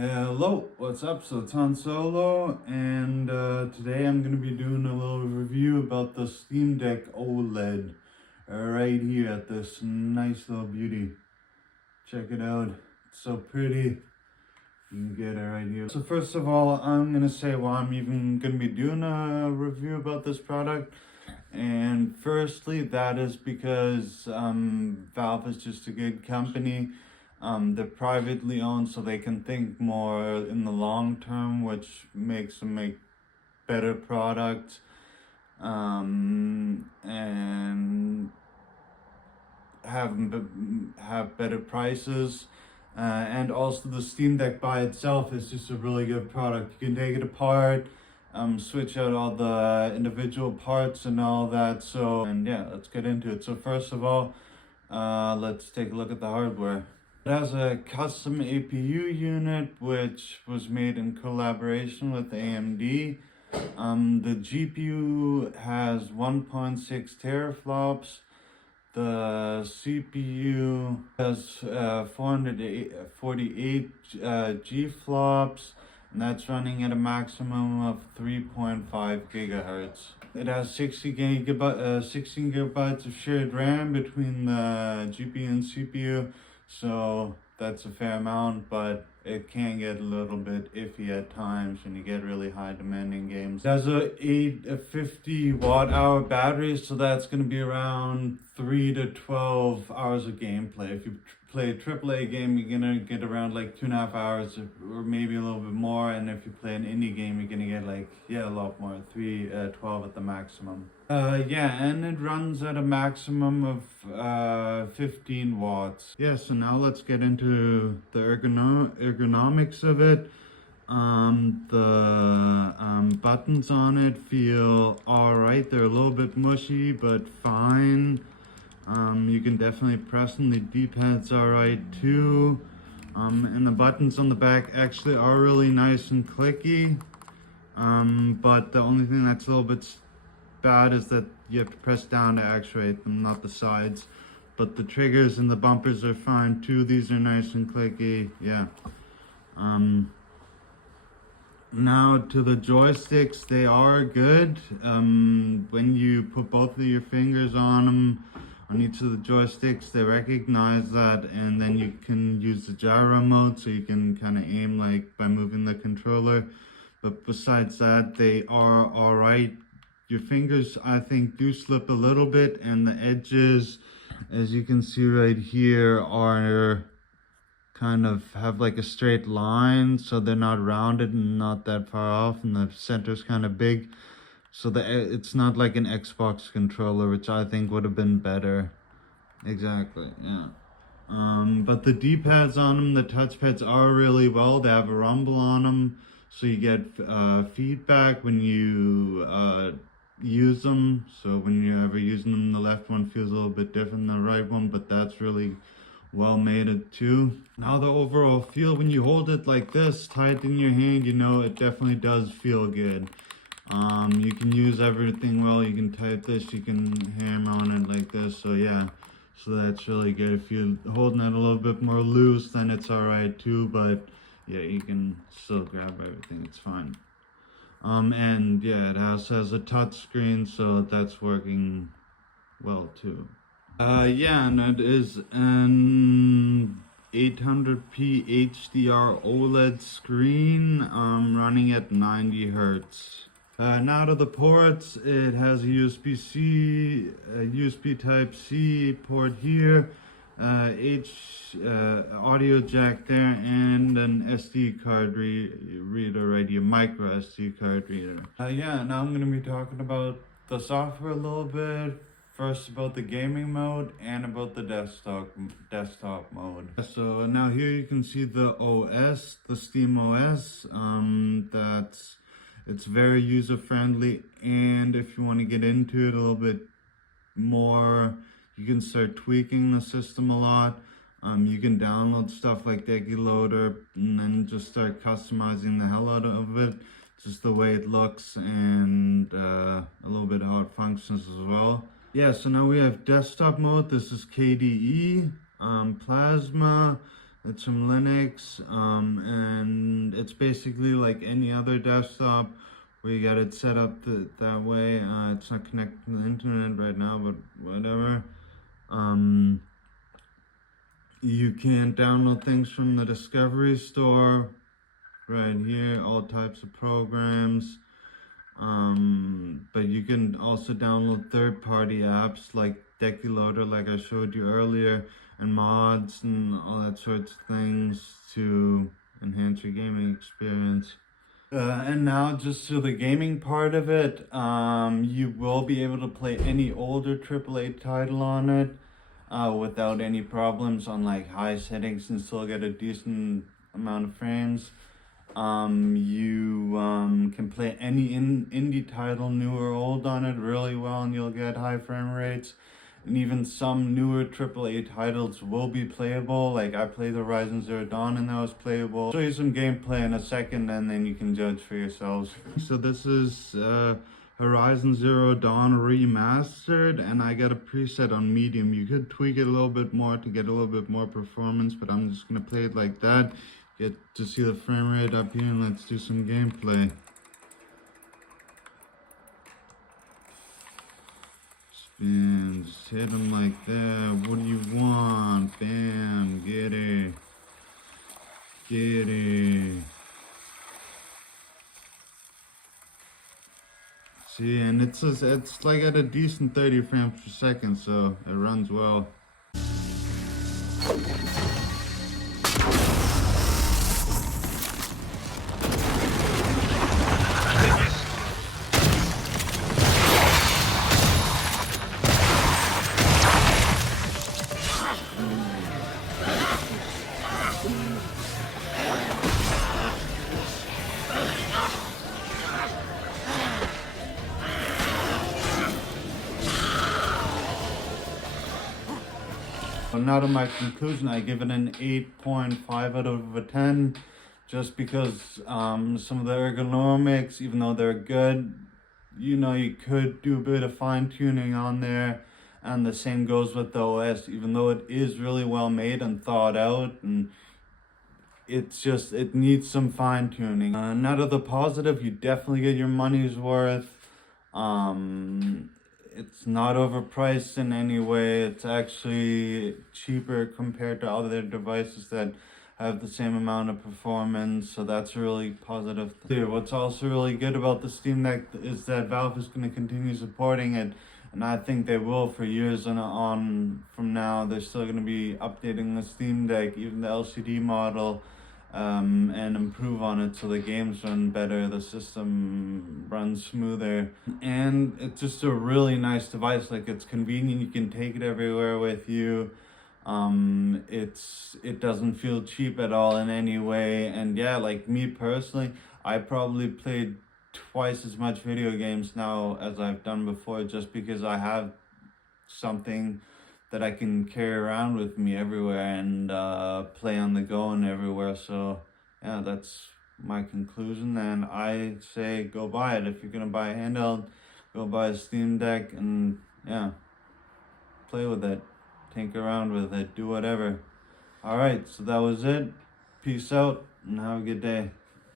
Hello, what's up? So it's Han Solo, and today I'm going to be doing a little review about the Steam Deck OLED right here at this nice little beauty. Check it out, it's so pretty. You can get it right here. So first of all, I'm going to say why I'm even going to be doing a review about this product. And firstly, that is because Valve is just a good company. They're privately owned, so they can think more in the long term, which makes them make better products and have better prices. And also the Steam Deck by itself is just a really good product. You can take it apart, switch out all the individual parts and all that. So, and yeah, let's get into it. So first of all, let's take a look at the hardware. It has a custom APU unit which was made in collaboration with AMD. The GPU has 1.6 teraflops. The CPU has 448 G-flops, and that's running at a maximum of 3.5 gigahertz. It has 16 gigabytes of shared RAM between the GPU and CPU. So that's a fair amount, but it can get a little bit iffy at times when you get really high demanding games. It has a 50 watt hour battery, so that's going to be around 3 to 12 hours of gameplay. If you play a AAA game, you're going to get around like 2.5 hours or maybe a little bit more. And if you play an indie game, you're going to get like, a lot more, 12 at the maximum. And it runs at a maximum of 15 watts. So now let's get into the ergonomics of it. The buttons on it feel alright. They're a little bit mushy, but fine. You can definitely press them. The D-pad's alright too. And the buttons on the back actually are really nice and clicky. But the only thing that's a little bit bad is that you have to press down to actuate them, not the sides. But the triggers and the bumpers are fine too. These are nice and clicky. Now to the joysticks, they are good. When you put both of your fingers on them, on each of the joysticks, they recognize that, and then you can use the gyro mode, so you can kind of aim like by moving the controller. But besides that, they are alright. Your fingers, I think, do slip a little bit, and the edges, as you can see right here, are kind of have like a straight line, so they're not rounded and not that far off, and the center's kind of big. So it's not like an Xbox controller, which I think would have been better. Exactly, yeah. But the D-pads on them, the touchpads are really well. They have a rumble on them, so you get feedback when you use them. So when you're ever using them, the left one feels a little bit different than the right one, but that's really well made too. Now the overall feel, when you hold it like this tight in your hand, you know it definitely does feel good. You can use everything well. You can type this, you can hammer on it like this, so yeah, so that's really good. If you're holding it a little bit more loose, then it's alright too, but yeah, you can still grab everything, it's fine. And yeah, it also has a touch screen, so that's working well too. And it is an 800p HDR OLED screen, running at 90 Hertz. Now to the ports, it has a USB-C, USB Type-C port here, audio jack there, and an SD card reader right here, micro SD card reader. Now I'm going to be talking about the software a little bit. First about the gaming mode and about the desktop mode. So now here you can see the OS, the Steam OS. It's very user friendly, and if you want to get into it a little bit more, you can start tweaking the system a lot. You can download stuff like DeguLoader and then just start customizing the hell out of it, just the way it looks and a little bit how it functions as well. So now we have desktop mode. This is KDE, Plasma, it's from Linux, and It's basically like any other desktop where you got it set up that way. It's not connected to the internet right now, but whatever. You can download things from the Discovery Store right here, all types of programs. But you can also download third-party apps like Decky Loader, like I showed you earlier, and mods and all that sorts of things to enhance your gaming experience. And now just to the gaming part of it, you will be able to play any older AAA title on it without any problems on like high settings and still get a decent amount of frames. You can play any indie title, new or old, on it really well, and you'll get high frame rates. And even some newer AAA titles will be playable. Like I played Horizon Zero Dawn and that was playable. I'll show you some gameplay in a second and then you can judge for yourselves. So this is Horizon Zero Dawn remastered, and I got a preset on medium. You could tweak it a little bit more to get a little bit more performance, but I'm just gonna play it like that. Get to see the frame rate up here, and let's do some gameplay. Bam, just hit him like that. What do you want? Bam, get it. Get it. See, and it's like at a decent 30 frames per second, so it runs well. Now to my conclusion, I give it an 8.5 out of 10, just because some of the ergonomics, even though they're good, you know, you could do a bit of fine tuning on there, and the same goes with the OS, even though it is really well made and thought out, and it needs some fine tuning. Now to the positive, you definitely get your money's worth. It's not overpriced in any way. It's actually cheaper compared to other devices that have the same amount of performance, so that's really positive. What's also really good about the Steam Deck is that Valve is going to continue supporting it, and I think they will for years on from now. They're still going to be updating the Steam Deck, even the LCD model, and improve on it so the games run better, the system runs smoother, and it's just a really nice device. Like, it's convenient, you can take it everywhere with you. It doesn't feel cheap at all in any way, and yeah, like me personally, I probably played twice as much video games now as I've done before, just because I have something that I can carry around with me everywhere and play on the go and everywhere. So yeah, that's my conclusion, and I say go buy it. If you're gonna buy a handheld, go buy a Steam Deck and yeah, play with it, tinker around with it, do whatever. All right, so that was it. Peace out and have a good day.